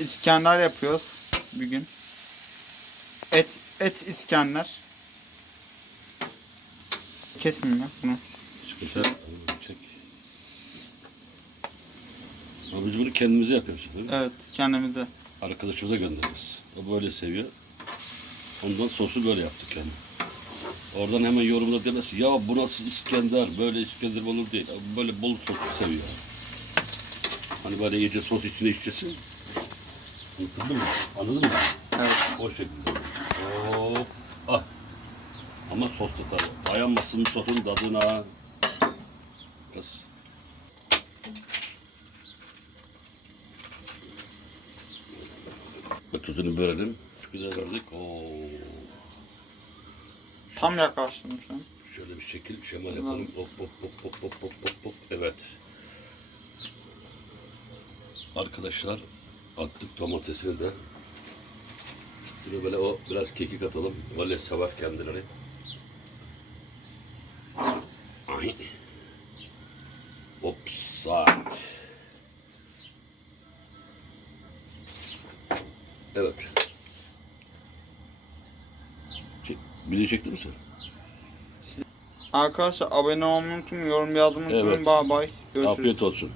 İskender yapıyoruz bir gün. Et et İskender. Kesmeyeyim ya bunu. Yok. Çek. Ama biz bunu kendimize yapıyoruz. Değil mi? Evet kendimize. Arkadaşımıza göndeririz. O böyle seviyor. Ondan sosu böyle yaptık yani. Oradan hemen yorumda demez ya bu nasıl İskender, böyle İskender olur değil. Böyle bol sosu seviyor. Hani böyle iyice sos içine içeceksin. Anladın mı? Anladın mı? Evet. O şekilde. Hop. Ah. Ama sos da tabii. Dayanmasın sosun tadına. Kız. Ve tuzunu bölelim. Güzel verdik. Oo. Tam yaklaştım şu an. Şöyle bir şekil şemal yapalım. Hop hop hop hop hop hop hop. Evet. Arkadaşlar attık domatesini de. Şöyle böyle o biraz kekik atalım. Vale sever kendileri. Ay. Hop saat. Evet. Çek- Video çektin mi sen? Arkadaşlar abone olmayı unutmayın, yorum yazmayı unutmayın. Evet. Bye bye. Görüşürüz. Afiyet olsun.